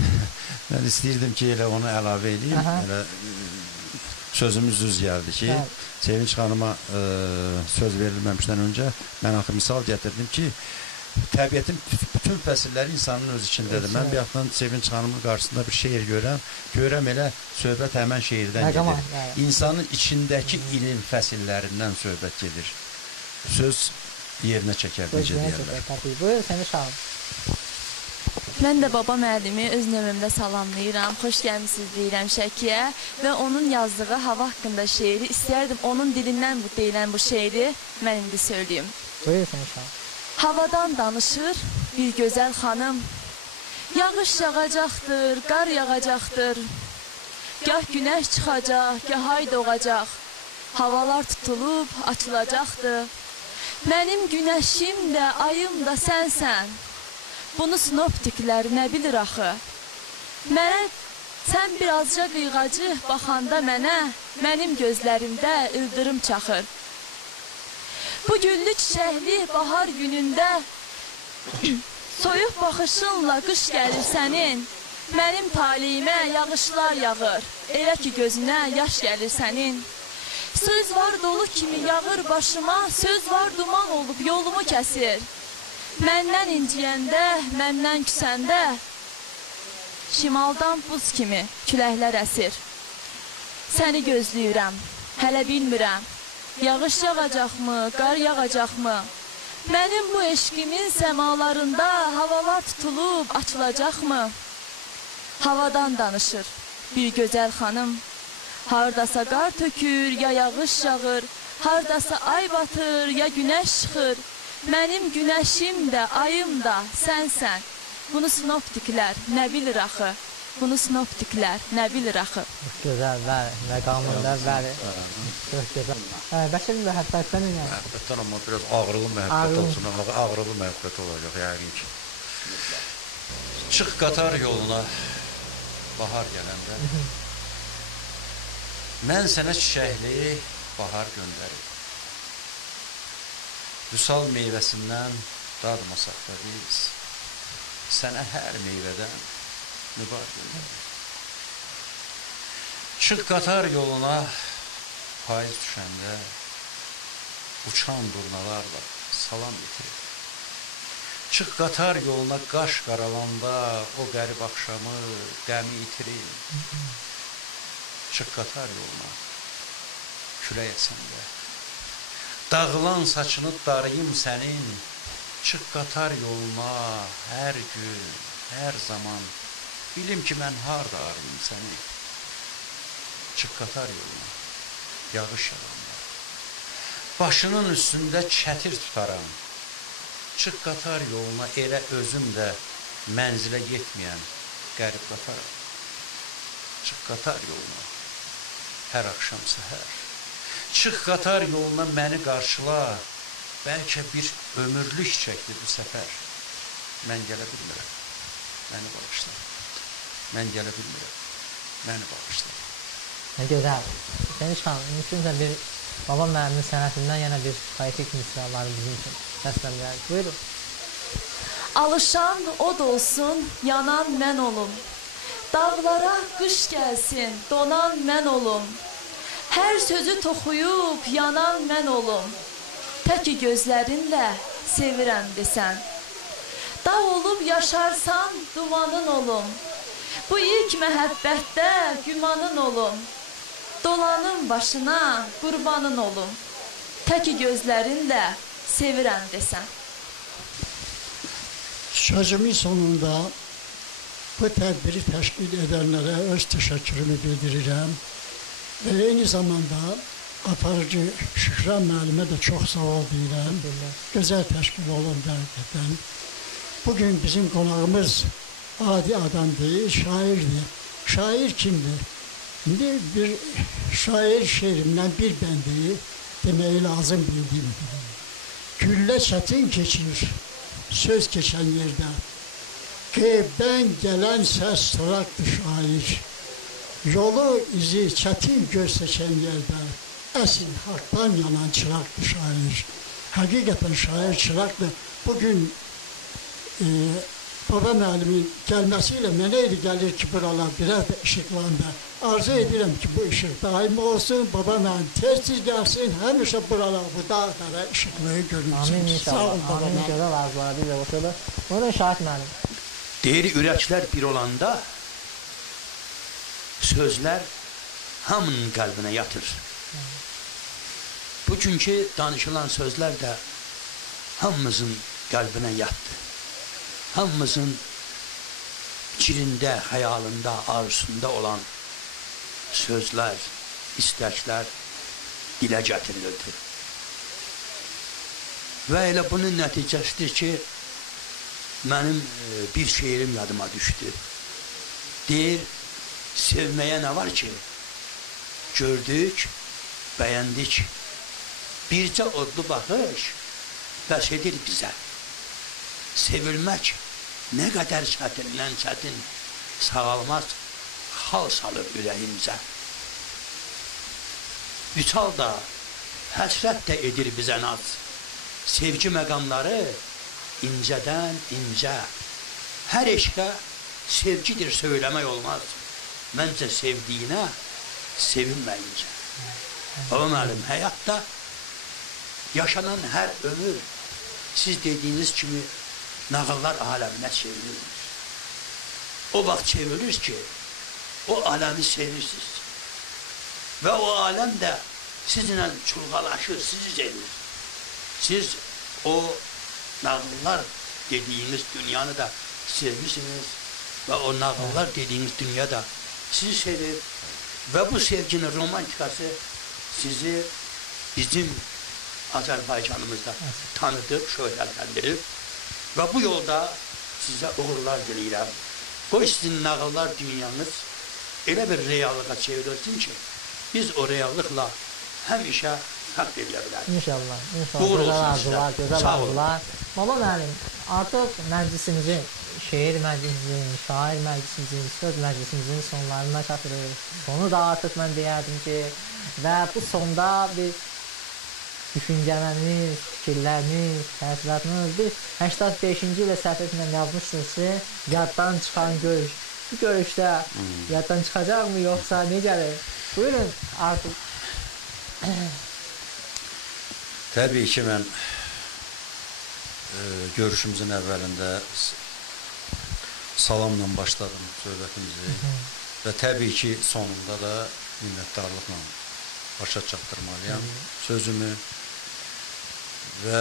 Mən istəyirdim ki, elə onu əlavə edeyim. Elə sözümüz düz gəldi ki, Sevinç xanıma söz verilməmişdən öncə mən axı misal gətirdim ki, təbiətin bütün fəsilləri insanın öz içindədir. Mən bir yaxdan Sevinç xanımın qarşısında bir şeir görəm elə söhbət həmən şeirdən gedir. İnsanın içindəki ilin fəsillərindən söhbət gedir. Söz yerinə çəkər, necə deyərlər. Buyur, səni şahım. Mən də baba müəllimi öz növümdə salamlayıram, xoş gəlmisiniz deyirəm Şəkiyə və onun yazdığı hava haqqında şeiri istərdim onun dilindən deyilən bu şeiri mən indi söyləyim. Buyur, səni şahım. Havadan danışır bir gözəl xanım, yağış yağacaqdır, qar yağacaqdır, gah günəş çıxacaq, gah ay doğacaq, havalar tutulub açılacaqdır. Mənim günəşim də, ayım da sənsən. Bunu sinoptiklər nə bilir axı? Mənə sən birazca qıyğacı baxanda mənə, mənim gözlərimdə ildırım çaxır. Bu güllü çiçəkli bahar günündə soyuq baxışınla qış gəlir sənin. Mənim taliyimə yağışlar yağır, elə ki gözünə yaş gəlir sənin. Söz var dolu kimi yağır başıma, söz var duman olub yolumu kəsir. Məndən inciyəndə, məndən küsəndə, şimaldan buz kimi küləklər əsir. Səni gözləyirəm, hələ bilmirəm, yağış yağacaqmı, qar yağacaqmı? Mənim bu eşqimin səmalarında havalar tutulub açılacaqmı? Havadan danışır bir gözəl xanım, hardasa qar tökür, ya yağış yağır, hardasa ay batır, ya günəş çıxır. Mənim günəşim də, ayım da sənsən. Bunu sinoptiklər nə bilir axı? Bunu sinoptiklər nə bilir axı? Gözəl, bəli, məqamında, bəli. Çox gözəl. Bəşir məhəbbətdən yəni. Məhəbbətdən amma biraz ağrılı məhəbbət olsun, ağrılı məhəbbət olacaq yəqin ki. Çıx qatar yoluna bahar gələndə, mən sənə çiçəkli bahar göndərim. Vüsal meyvəsindən dadmasak da biz, sənə hər meyvədən mübar göndərim. Çıx qatar yoluna payız düşəndə, uçan durnalarla salam itirir. Çıx qatar yoluna qaş qaralanda, o qərib axşamı qəmi itirir. Çıx qatar yoluna, külək əsəndə, dağılan saçını darıyım sənin, çıx qatar yoluna, hər gün, hər zaman, bilim ki, mən harda arayım səni. Çıx qatar yoluna, yağış yağanda, başının üstündə çətir tutaram. Çıx qatar yoluna, elə özüm də mənzilə yetməyən qərib qataram. Çıx qatar yoluna, hər axşam səhər. Çıx qatar yoluna məni qarşıla, bəlkə bir ömürlük çəkdi bu səfər. Mən gələ bilmirəm, məni bağışla. Mən gələ bilmirəm, məni bağışla. Nə gözəl. Səniş xanım, mümkünsə bir baba müəllimin sənətindən yenə bir poetik misraları bizim üçün səsləndirək. Buyurun. Alışan od olsun, yanan mən olum. Dağlara qış gəlsin, donan mən olum. Hər sözü toxuyub yanan mən olum. Təki gözlərinlə sevirəm desən. Dağ olub yaşarsan dumanın olum. Bu ilk məhəbbətdə gümanın olum. Dolanın başına qurbanın olum. Təki gözlərinlə sevirəm desən. Sözümün sonunda bu tədbiri təşkil edənlərə öz təşəkkürümü bildirirəm. Və eyni zamanda aparıcı Şükran müəllimə də çox sağ ol deyirəm. Gözəl təşkil olundu həqiqətən. Bugün bizim qonağımız adi adam deyil, şairdir. Şair kimdir? İndi bir şair şeirimdən bir bəndi deməyi lazım bildiyim. Güllə çətin keçir, söz keçən yerdə. Qeybdən gələn səs turaqdır şair. Yolu izi çətin göz seçən yerdə, Əsl haqdan yanan çıraqdır şair. Həqiqətən şair çıraqdır. Bugün baba müəllimin gəlməsiyle mənə elə gəlir ki, buralar biraz da işıqlandı. Arzu edirəm ki, bu işıq daim olsun, baba müəllim tez-tez gəlsin, həmişə buralar bu dağlara işıqlığı görünsün. Amin inşallah. Amin gözəl arzuları bizə oturdu. Buyurun Şahid müəllim. Deyir, ürəklər bir olanda sözlər hamının qəlbinə yatır. Bugünkü danışılan sözlər də hamımızın qəlbinə yatdı. Hamımızın fikrində, xəyalında, arzusunda olan sözlər, istəklər dilə gətirilirdi. Və elə bunun nəticəsidir ki, mənim bir şeirim yadıma düşdü. Deyir, sevməyə nə var ki? Gördük, bəyəndik. Bircə odlu baxış bəs edir bizə. Sevilmək nə qədər çətindən çətin, sağalmaz, xal salır ürəyimizə. Vüsal da, həsrət də edir bizə naz. Sevgi məqamları incədən incə. Hər eşqə sevgidir söyləmək olmaz. Məncə sevdiyinə sevinməyincə. Baba müəllim, həyatda yaşanan hər ömür siz dediyiniz kimi nağıllar aləminə çevrilir. O vaxt çevrilir ki, o aləmi sevirsiniz. Və o aləm də sizinlə çulğalaşır, sizi sevir. Siz o nağıllar dediyiniz dünyanı da sevmişsiniz və o nağıllar dediyiniz dünya da sizi sevir. Və bu sevginin romantikası sizi bizim Azərbaycanımızda tanıdıb, şöhrətləndirib və bu yolda sizə uğurlar diləyirəm. Qoy sizin nağıllar dünyanız elə bir reallığa çevrilsin ki, biz o reallıqla həmişə fərq edilə bilərik. İnşallah, inşallah. Gözəl arzular, gözəl arzular. Baba müəllim, artıq məclisimizin, şeir məclisimizin, şair məclisimizin, söz məclisimizin sonlarına çatırıq. Sonu da artıq mən deyərdim ki, və bu sonda bir düşüncələriniz, fikirləriniz, təəssüratınız, bir 85-ci ilə səhv etməyəm yazmışsınız ki, yaddan çıxan görüş. Bu görüşdə yaddan çıxacaq mı, yoxsa necədir? Buyurun artıq. Təbii ki, mən görüşümüzün əvvəlində salamla başladım söhbətimizi və təbii ki, sonunda da minnətdarlıqla başa çatdırmalıyam sözümü və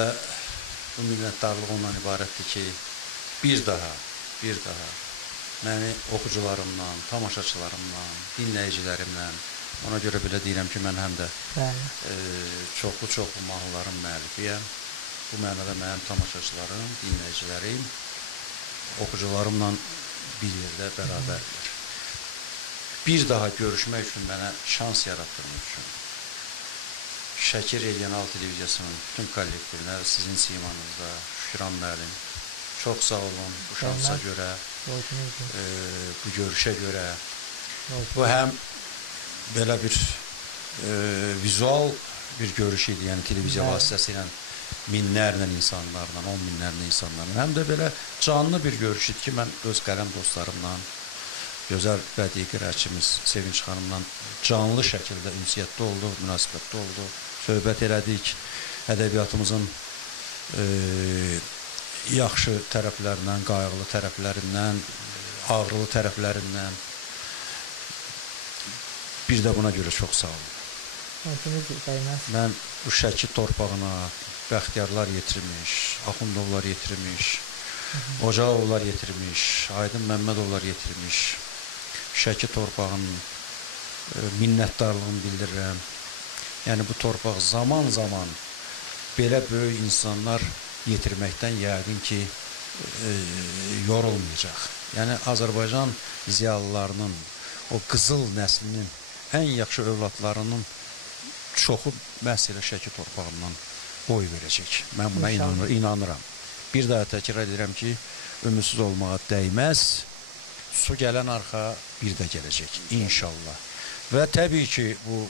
bu minnətdarlıq ondan ibarətdir ki, bir daha məni oxucularımdan, tamaşaçılarımdan, dinləyicilərimlə, ona görə belə deyirəm ki, mən həm də çoxlu mahnıların müəllifiyəm. Bu mənada mənim tamaşaçılarım, dinləyicilərim, oxucularımla bir yerdə bərabərdir. Bir daha görüşmək üçün mənə şans yaratdığınız üçün Şəki Regional Televiziyasının bütün kollektivinə, sizin simanızda, Şükran müəllim, çox sağ olun bu şansa görə, bu görüşə görə. Bu həm belə bir vizual bir görüş idi, yəni televiziya vasitəsilə minlərlə insanlarla, 10 minlərlə insanlarla, həm də belə canlı bir görüş idi ki, mən öz qələm dostlarımla, gözəl bədii qiraətçimiz Sevinç xanımla canlı şəkildə ünsiyyətdə olduq, münasibətdə olduq, söhbət elədik, ədəbiyyatımızın yaxşı tərəflərindən, qayğılı tərəflərindən, ağrılı tərəflərindən. Bir də buna görə çox sağ olun. Mən bu Şəki torpağına Bəxtiyarlar yetirmiş, Axundovlar yetirmiş, Ocaqovlar yetirmiş, Aydın Məmmədovlar yetirmiş, Şəki torpağının minnətdarlığını bildirirəm. Yəni bu torpaq zaman-zaman belə böyük insanlar yetirməkdən yəqin ki, yorulmayacaq. Yəni Azərbaycan ziyalılarının, o qızıl nəslinin ən yaxşı övladlarının çoxu məhz elə Şəki torpağından boy verəcək. Mən buna inanıram. Bir daha təkrar edirəm ki, ümidsіз olmağa dəyməz. Su gələn arxa bir də gələcək, inşallah. Və təbii ki, bu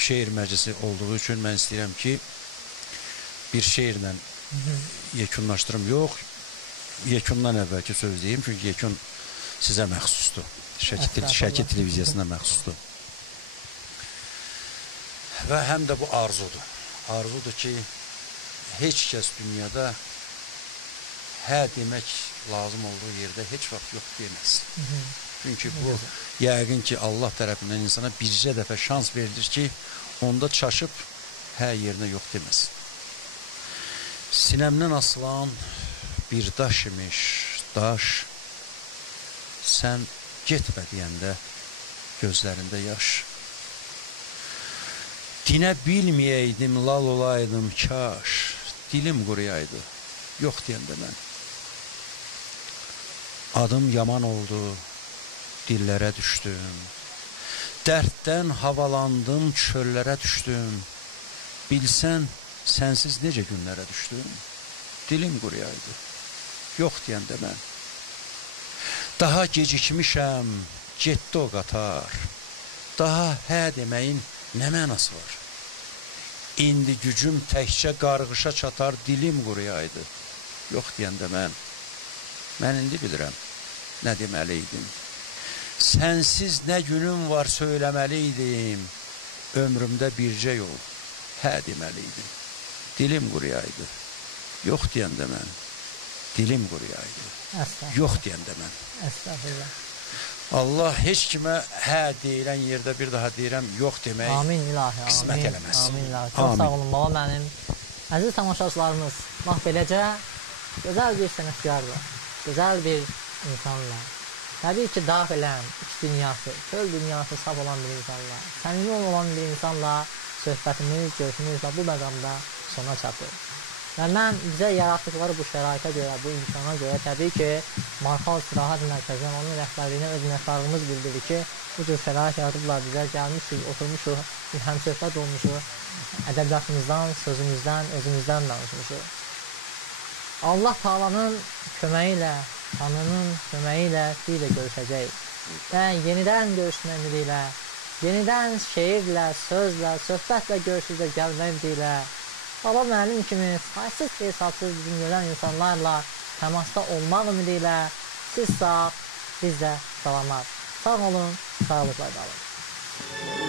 şeir məclisi olduğu üçün mən istəyirəm ki, bir şeirlə yekunlaşdırım. Yox, yekundan əvvəlki söz deyim, çünki yekun sizə məxsusdur. Şəki televiziyasına məxsusdur. Və həm də bu arzudur. Arzudur ki, heç kəs dünyada hə demək lazım olduğu yerdə heç vaxt yox deməz. Çünki bu, yəqin ki, Allah tərəfindən insana bircə dəfə şans verilir ki, onda çaşıb hə yerinə yox deməz. Sinəmdən asılan bir daş imiş, daş, sən getmə deyəndə gözlərində yaş. Dinə bilməyəydim, lal olaydım, kaş, dilim quruyaydı, yox deyəndə mən. Adım yaman oldu, dillərə düşdüm, dərddən havalandım, çöllərə düşdüm, bilsən, sənsiz necə günlərə düşdüm, dilim quruyaydı, yox deyəndə mən. Daha gecikmişəm, getdi o qatar, daha hə deməyin nə mənası var? İndi gücüm təkcə qarğışa çatar, dilim quruyaydı, yox deyəndə mən indi bilirəm, nə deməliydim. Sənsiz nə günüm var söyləməliydim, ömrümdə bircə yol, hə deməliydim. Dilim quruyaydı, yox deyəndə mən, dilim quruyaydı, yox deyəndə mən. Əstəğfirullah. Allah heç kimə hə deyilən yerdə bir daha deyirəm, yox demək Amin ilahi, qismət eləməz. Amin ilahi. Çox sağ olun baba mənim. Əziz tamaşaçılarımız, bax beləcə gözəl bir sənətkarla, gözəl bir insanla, təbii ki, daxilən iç dünyası, çöl dünyası saf olan bir insanla, səmimi olan bir insanla söhbətimiz, görüşümüz bu məqamda sona çatır. Və mən bizə yaratdıqları bu şəraitə görə, bu imkana görə təbii ki, Marxal İstirahət Mərkəzindən onun rəhbərliyinə öz minnətdarlığımız bildirir ki, bu cür şərait yaradıblar bizə, gəlmişik, oturmuşuq, bir həmsöhbət olmuşuq, ədəbiyyatımızdan, sözümüzdən, özümüzdən danışmışıq. Allah Taala'nın köməyi ilə, Tanrının köməyi ilə bir də görüşəcəyik. Və yenidən görüşmə ümidi ilə, yenidən şeirlə, sözlə, söhbətlə görüşəcək gəlmə ümidi ilə, baba müəllim kimi saysız hesabsız bizim görən insanlarla təmasda olmaq ümidi ilə siz sağ, biz də salamat. Sağ olun, sağlıqla qalın.